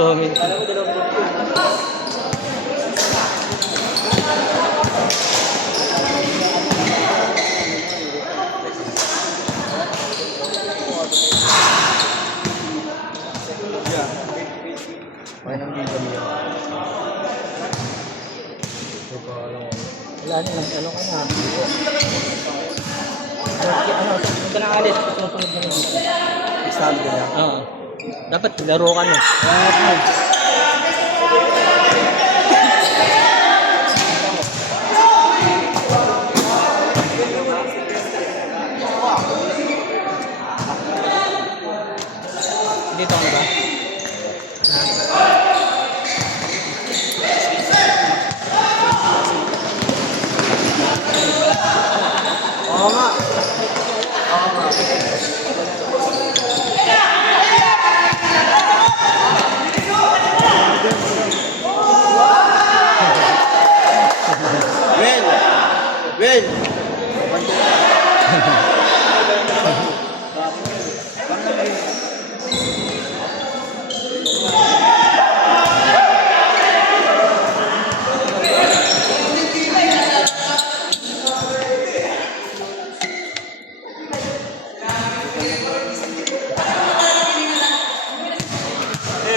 Comment. Wala na lang, ano ka na. Ano, huwag ka na alis, tumutunog na lang. Sabi ka na. Oo. Dapat laro ka na. Dito ka na ba? Ha? Oo nga. Oo nga. Well.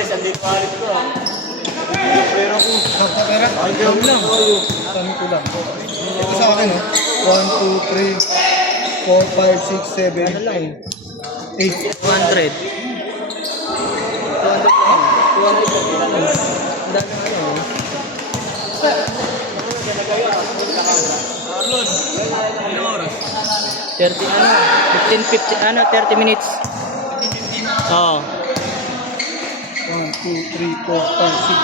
Sandi palit ko ah. Pero ko. Pera? Ayaw lang. Kami ko lang. Ito sa akin, 1, 2, 3, 4, 5, 6, 7, Ano lang? 8. 200. 200 lang. 200 lang. Ang dami ng ano. Arlon, ilang oras? 30 ano, 15, 50, 30 minutes. Oo. 1, 2, 3, 4, 5, 6.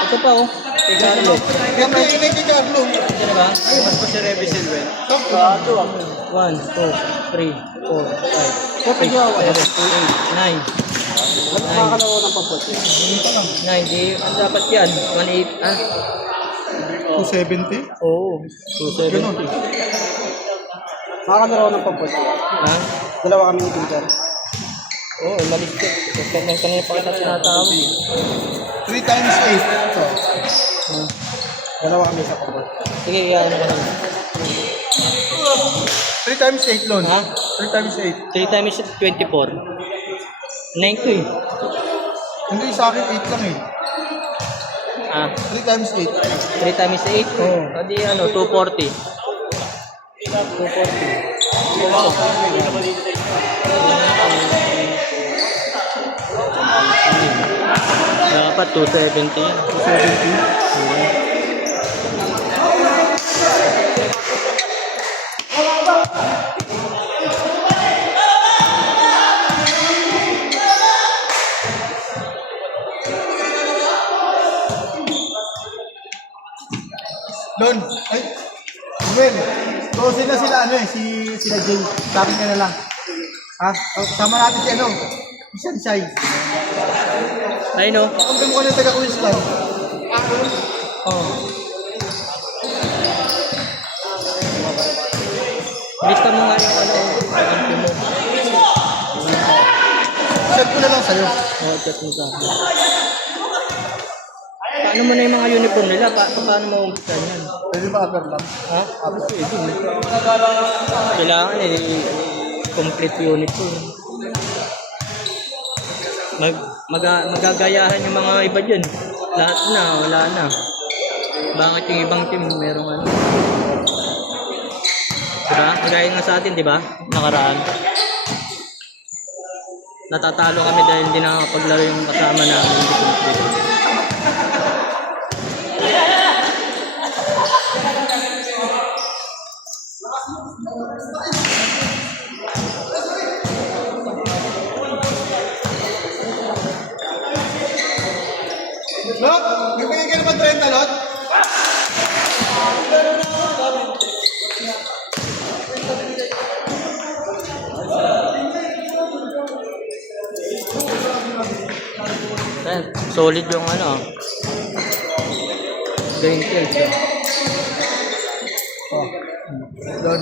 Ito pa oh. Kay Carlo. Kaya may inay kay Carlo. Ano ba? Mas pa si Rebe Silven. 1, 2, 3, 4, 5, 6, 7, 8, 9. Nakakalawa ng papot. 9, di, ang dapat yan? 1.8, ah? 270. Oo. 270. Nakakalawa ng papot. Ha? Dalawa kami ni Peter. Oo, malis ka. Kanina pa kita tinatawag. 3 times 8. Ito. Dalawa kami sa papot. Sige, iyan ko lang. 3 times 8, Lon. Ha? 3 times 8. 3 times 24. 9 to eh. Hindi, sa akin 8 lang eh. Ah, 3 times 8. 3 times 8. Oo. Hindi ano, 240. 240. Dapat 270 yan. 270. Lon, ay, Ruben, dosin na sila ano eh, sila Jay, sabi ka na lang. Ha? Sama natin si ano, si Shai. Ay no? Kung mo ka ng taga-Queensland. Oo. Lista mo nga yung ano, kampi mo. Chat ko na lang sa'yo. Oo, chat mo sa akin. Paano mo na yung mga uniform nila? Paano mo umpisan yan? Pwede ba upper lang? Ha? Pwede. Kailangan complete uniform. Magagayahan yung mga iba dyan. Lahat na, wala na. Bakit yung ibang team merong ano? Diba? Kagaya nga sa atin, diba? Nakaraan. Natatalo kami dahil hindi nakakapaglaro yung kasama namin. Hindi complete. Lot, may bigay ka naman 30, Lot? Ayan, solid yung ano. Green field. Oh. Lon,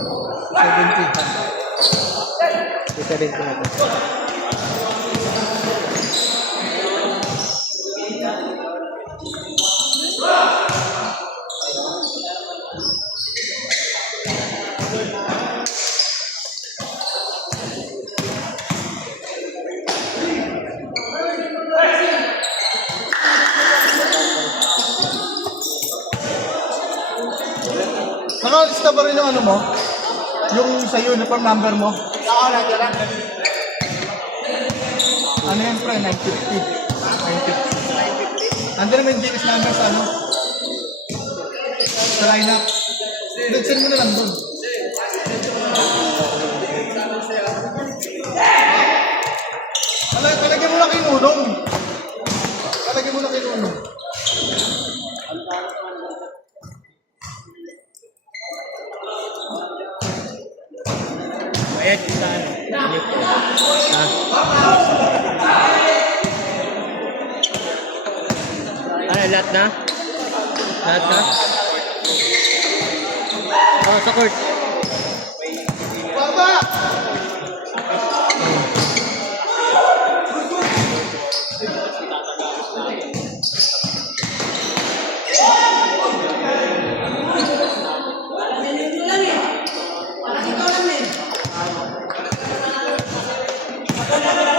70. Isa rin ko na to. Nakalista ba rin yung ano mo? Yung sa uniform number mo? Oo, nandiyan lang. Ano yan, pre? 950. 950. Nandun naman yung GS number sa ano? Sa lineup. Send mo na lang doon. Talagyan mo lang kay Nunong. Talagyan mo lang kay Nunong. Bayad sa ano? Ano, lahat na? Lahat na? Oh, sa court. Baba!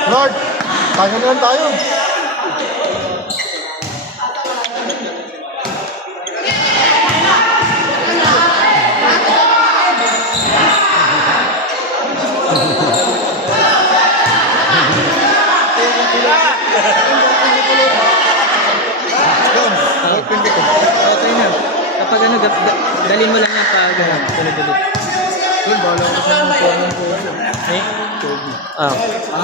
Lord, tayo na lang tayo. Okay na. Kapag ano, dalhin mo lang yan pag sunod-sunod. Yun, bala ko sa mga form ng coach. Eh? Ah. Ha?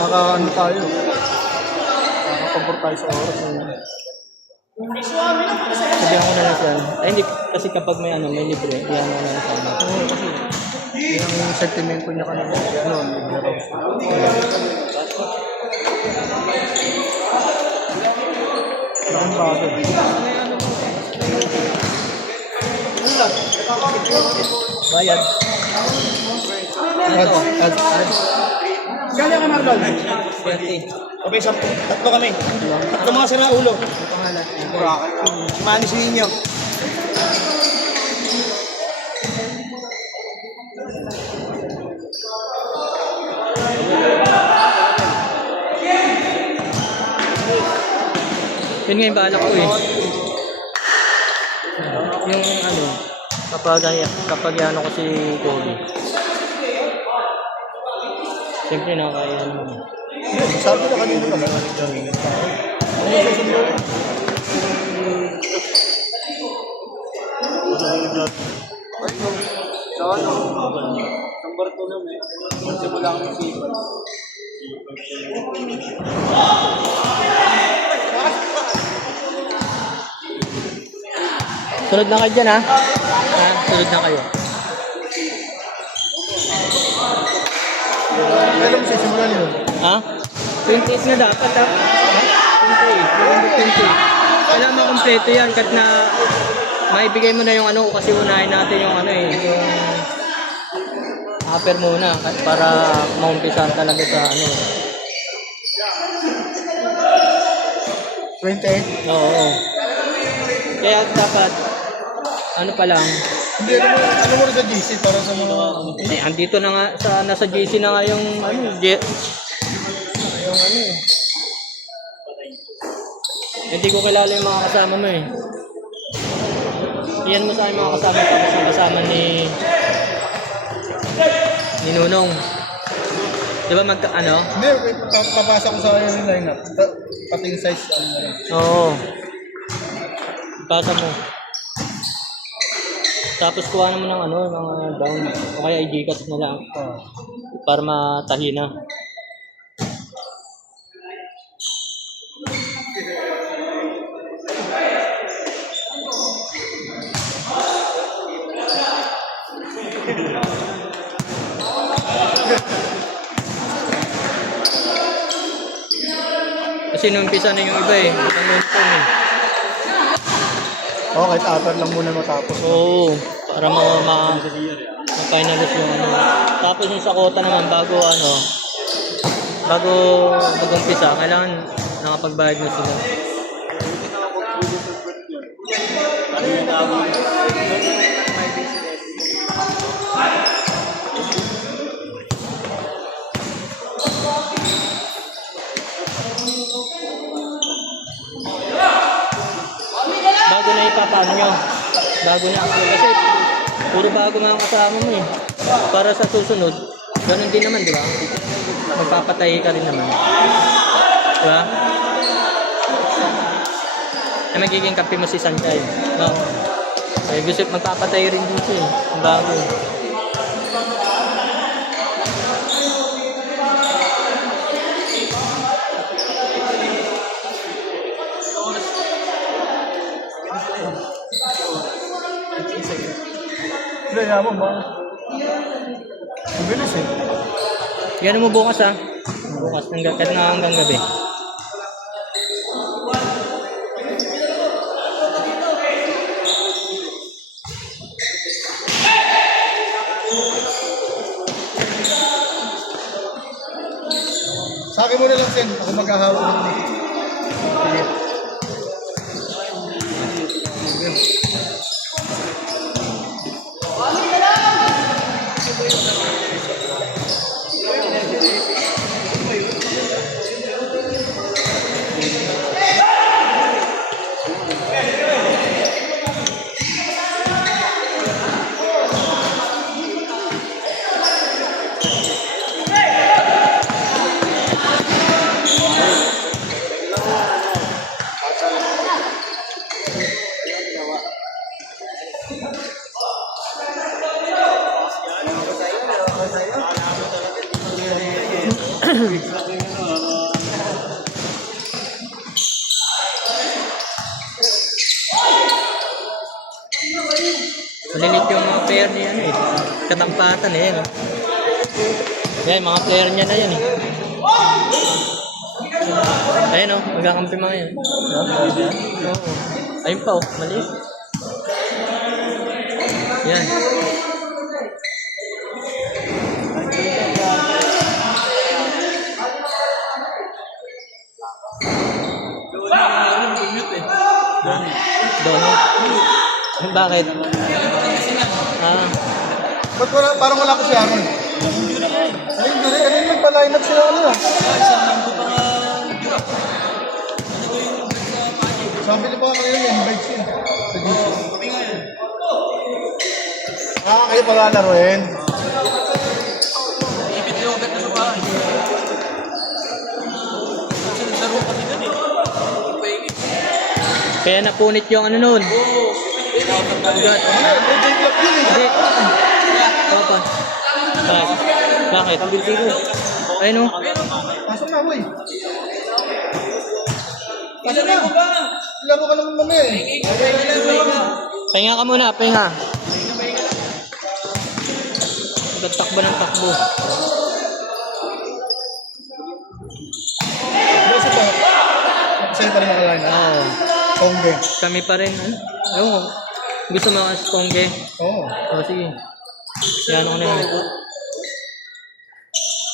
Nakakaano tayo. Nakakapabor tayo sa oras. Sabihan ko na lang siya. Ay, hindi. Kasi kapag may ano, may libre, iyan mo na lang sa ano. Oo, kasi yung sentimento niya kanina. Ano, naglaro siya. Nakang bago. Bayad. Ads. Kaya ka Marlon? 20. Okay, 10. Tatlo kami. Tatlo mga sira ulo. Pangalan. Si Manny Sininyo. Yun nga yung balak ko eh. Yung ano, kapag ano ko si Kobe. Siyempre nakakaya naman. Sabi na kanina ka na. Ano yung susunod? Sa ano? Ang Bartolome. Simula kami si Sunod na kayo dyan ha? Ha? Sunod na kayo. Kailan mo sisimulan yun? Ha? 28 na dapat ha? 28. 28. Kailangan makompleto yan kahit na maibigay mo na yung ano kasi unahin natin yung ano eh, yung upper muna para maumpisahan talaga sa ano. 28? Oo. Kaya dapat ano pa lang. Hindi, ano mo rin sa GC para sa mga ano? Hindi, andito na nga sa nasa GC na nga yung ano, Yung ano eh. hindi ko kilala yung mga kasama mo eh. Iyan mo sa akin mga kasama ni Nunong. Di ba ano? Hindi, papasa ko sa kanya yung lineup. Pati yung size, ano na rin. Oo. Pasa mo. Tapos kuha naman ng ano, mga down. O kaya i-Gcash na lang. Para matahi na. Kasi nung umpisa na yung iba eh. Ibang uniform eh. Oo, kahit upper lang muna matapos. Oo. Para ma-finalist yung ano. Tapos yung sa kota naman bago ano. Bago mag-umpisa, kailangan nakapagbayad mo sila. Bago na ipapano nyo. Bago na. Kasi puro bago mga kasama mo eh. Para sa susunod, ganun din naman, di ba? Magpapatay ka rin naman. Di ba? Ay, magiging kape mo si Sanchay. No? Ay, gusto magpapatay rin din siya eh. Ang bago eh. Hindi, mo ba? Ang bilis eh. Yan mo bukas ha. Bukas kahit na hanggang gabi. Sa akin mo na lang, Sen. Ako maghahawak ng sige. Malilit yung mga player niya ano eh. Katampatan eh. No? Yan, mga player niya na yan eh. Ayun oh, magkakampi mga yan. Oo. Ayun pa oh, maliit. Yan. Donut. Bakit? Ah, Ba't wala, parang wala ko si Aaron? Ayun, hindi rin. Kanina nagpa-line up sila ano. Sabi niyo pa kanina may invite siya. Kayo pag-alaroin. kaya napunit yung ano nun. Ugat. Hindi. Opa. Bakit? Ayun o. Pasok na, boy. Pasok na. Laro ka naman mami eh. Pahinga ka muna, pahinga. Takbo ng takbo. Sa'yo pa rin makaline. Oo. Kongge. Kami pa rin. Ano? Ewan ko. Gusto mo kasi kongge? Oo. O sige. Yan ako na yun.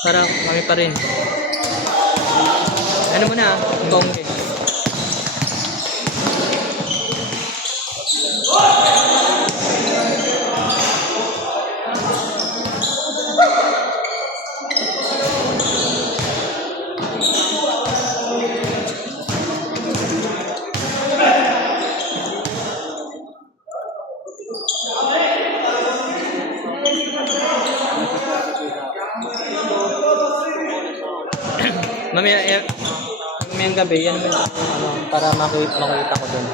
Para kami pa rin. Ano mo na? Kongge. Mamayang gabi, yan naman ano, para makita ko dun.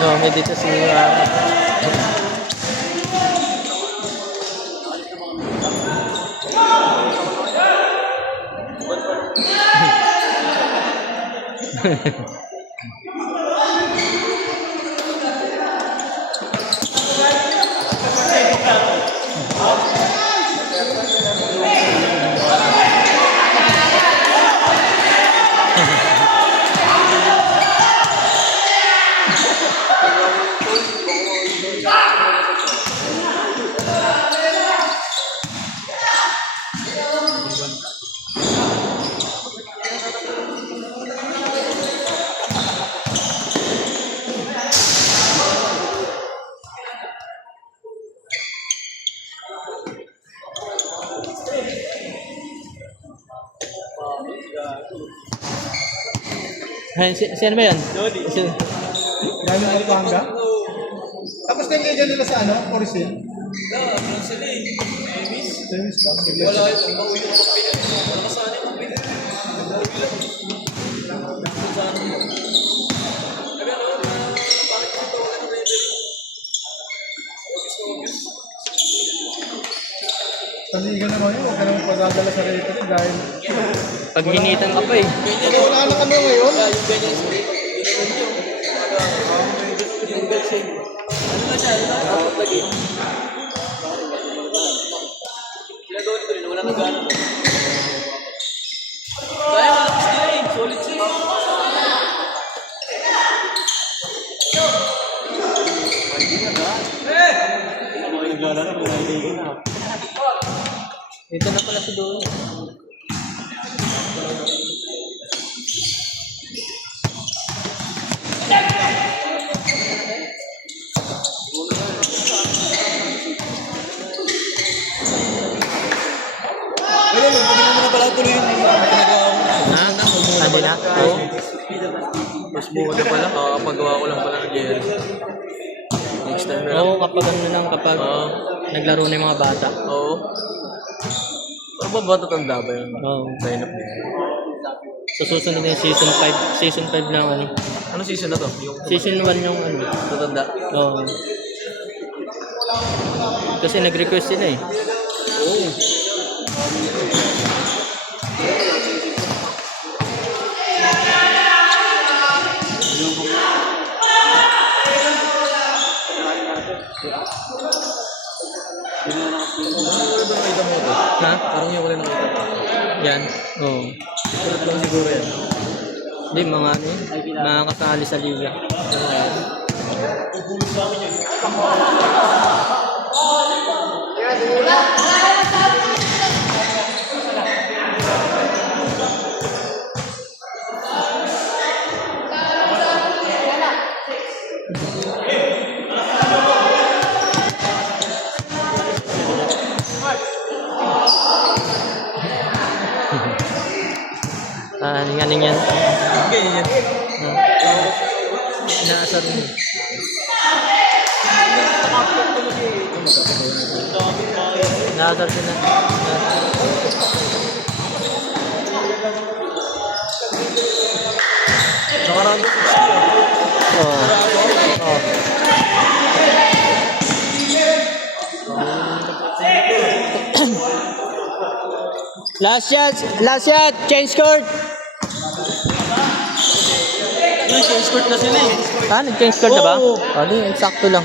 No, may dito si Ayun, si ano ba yan? Si, Galing ng Pampanga. Tapos nag-legend nila sa ano? Orisil. Service lang. Wala yun. Pauwi ko ng Pinas. Wala kasana yung Pinas. Pauwi lang. Paligan naman yun. Huwag ka naman pagdadala sa referee dahil pag hinitan ka pa eh. wala na kami ngayon. Yung ganyan sa rito. Yung ganyan. Ano na siya? Dapat lagi. Ginagawa nito rin. Wala nang gana. Kaya malakas nila eh. Solid sila. Dito na pala sa doon. Wala lang. Pwede mo na pala tuloy yung ginagawa mo. Ha? Hindi na? Oo. Mas buwan na pala. Pagawa ko lang pala ng Jerry. Next time na lang. Oo, kapag ano lang, kapag naglaro na yung mga bata. Oo. Ano ba ba tatanda ba yung Oo. lineup niya? Sa susunod na yung season 5. Season 5 lang ano. Ano season na to? Yung Season 1 yung ano. tatanda? Oo. Kasi nag-request sila eh. Oo. Wala ba nakita mo ito? Ha? Parang yung wala nakita. Yan. Oo. Wala lang siguro yan. Hindi, mga ano yun. Mga kasali sa liga. Aning yan. Okay, yan. Inaasar mo. Inaasar sila. Nakarami 60. Oo. Oo. Last shot, change court. Yung change court na sila eh. Nag-change court na ba? Oo. Ano yun, eksakto lang.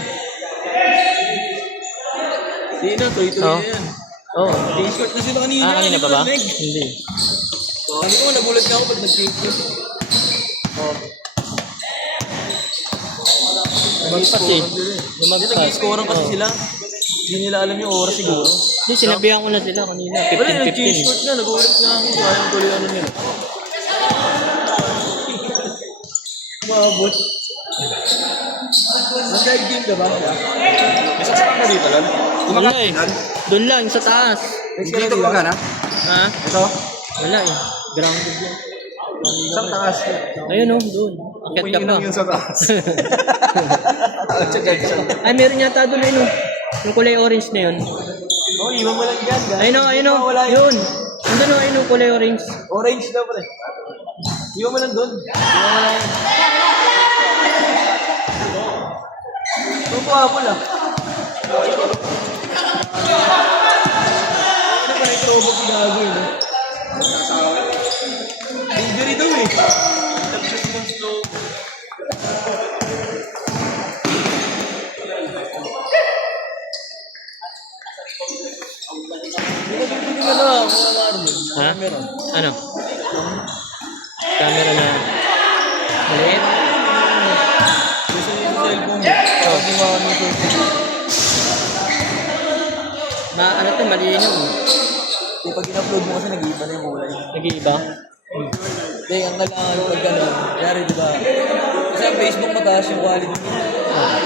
Hindi na, tuloy-tuloy Oo. na yan. Oo. Change court na sila kanina. Kanina pa ba? Leg. Hindi. Sabi ko, nagulat nga ako pag nag-change court. Lumagpas eh. Hindi, Lumagpas. nag-scorean kasi Oo. sila. Hindi nila alam yung oras siguro. Hindi, sinabihan ko na sila kanina. Wala, nag-change 15-15. court nga. Nagulat nga ako. Sayang tuloy ano nila. Umabot. Nag-dive game ka ba? May sasakang na dito lang. Wala eh. Doon lang, sa taas. Dito ba ka na? Ha? Ito? Wala eh. Grounded lang. Saan taas? Ayun oh, doon. Akit ka pa. Yung sa taas. Ay, meron yata doon ayun oh. Yung kulay orange na yun. Oo, iwan mo lang yan. Ayun oh, ayun oh. Yun. Nandun oh, ayun oh, kulay orange. Orange daw pre. Iwan mo lang doon. Iwan mo lang yan. Ito po ako lang. Ano pa na ito ako pinago yun eh. Injury daw eh. Tapos yung slow. Ha? Ano? Camera na maliit? Gusto niyo sa cellphone mo. Kapag iwakan mo ito. Ano to, malinaw. Di pag in-upload mo kasi nag-iiba na yung kulay. Nag-iiba? Hindi, ang kailangan pag gano'n. Kaya di ba? Kasi ang Facebook mataas yung quality niya.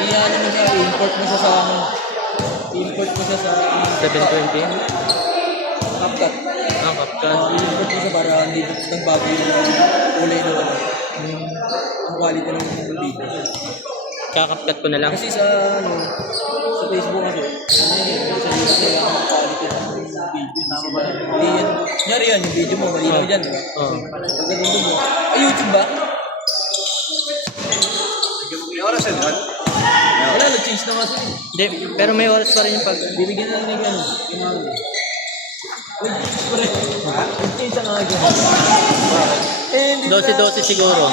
Iyan mo siya, import mo siya sa import mo siya sa 720? CapCut. Ah, Capcan. I-import mo siya para hindi nagbago yung kulay ng ano. Ang quality ng video. Kakapkat ko na lang. Kasi sa ano, sa Facebook kasi, sa YouTube kailangan ng quality ng video. Hindi yan. Kunyari yan, yung video mo, malinaw dyan, di ba? Oo. Pagdating mo, YouTube ba? May oras yan, man. Wala, nag-change na kasi. Hindi, pero may oras pa rin yung pag... Bibigyan na lang yung ano, yung mga... Nag-change na nga dyan. Eh, hindi 12-12 siguro.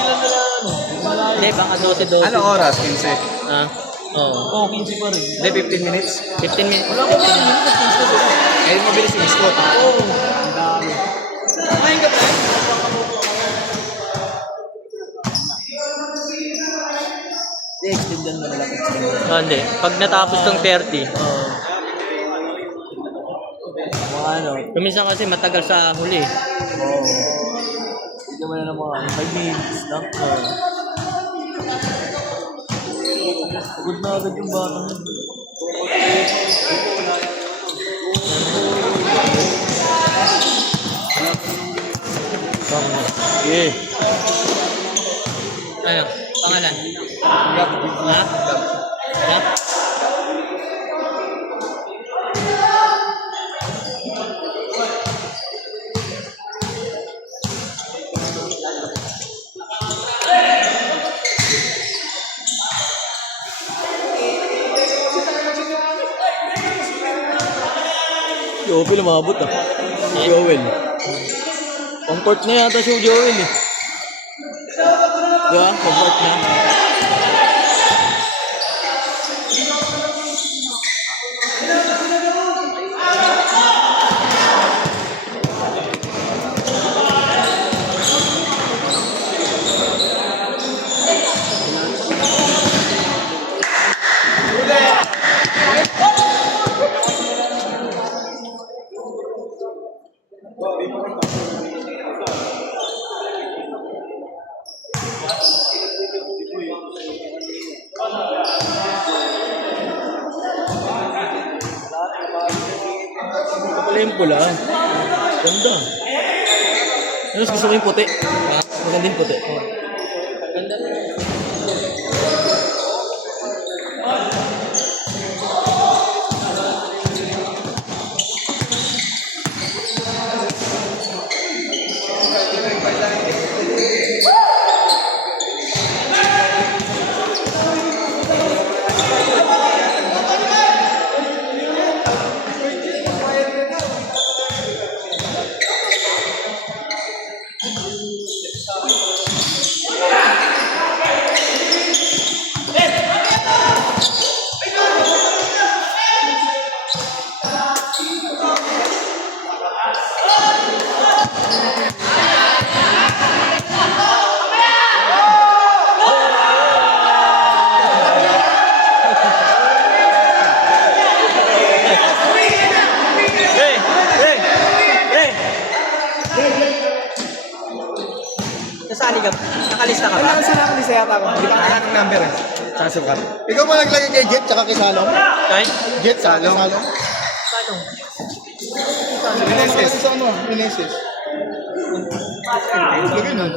Hindi, baka 12-12. Ano oras? 15. Ah, oo. Oo, 15 pa rin. Hindi, 15 minutes. 15 minutes. Wala ko na yung nag-change na sila. Kaya mabilis yung squat. Oo. Ang dami. Kumain ka pa? I-extendan mo na lang. Ah, hindi. Pag natapos ng 30, Oo. Mga ano, kuminsan kasi matagal sa huli. oo. Hindi naman na ng mga 5 minutes, no? Oo. Pagod na agad yung batang yun. Yeah. Ano? Pangalan? Ha? Ha? Si Opel lumabot ah. Si Joel. Comfort na yata si Joel eh. Diba? Comfort na. Pala yung pula. Ganda. Ano gusto mo yung puti? Ha? Maganda yung puti. Ganda. Nasali ka? Nakalista ka ba? Ano sa nakalista yata ako? Hindi pa kaya ng number eh. Saan sukat? Ikaw ba naglagay kay Jet tsaka kay Salong? Kay? Jet, Salong. Salong. Meneses. Sa ano? Meneses. Lagay nun.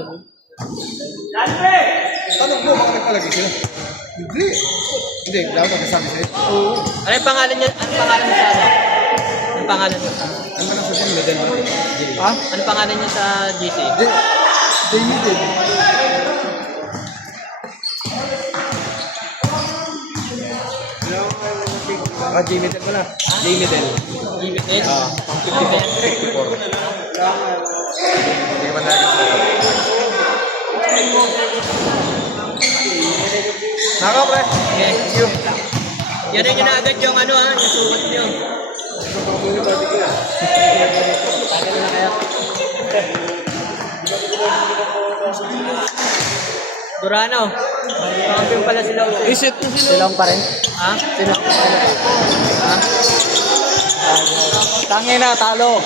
Tanong mo, baka nagpalagay sila. Hindi. Hindi, wala ko kasabi sa'yo. Oo. Ano yung pangalan niya? Ano pangalan niya sa ano? Ano pangalan niya? Ano ba nang sabihin? Medal ba? Ha? Ano pangalan niya sa GC? Jamie din. Jamie din pala. Jamie din. GBH? Ah, Pang 54. Hindi naman natin. Naka, pre. Okay. Thank you. Yan yung inaagad yung ano ha, yung sukat niyo. Tagal na kaya. Durano. Kampiyon pala sila. Isit na sila. Silang pa rin. Ha? Silang pa rin. Ha? Tangin na, talo.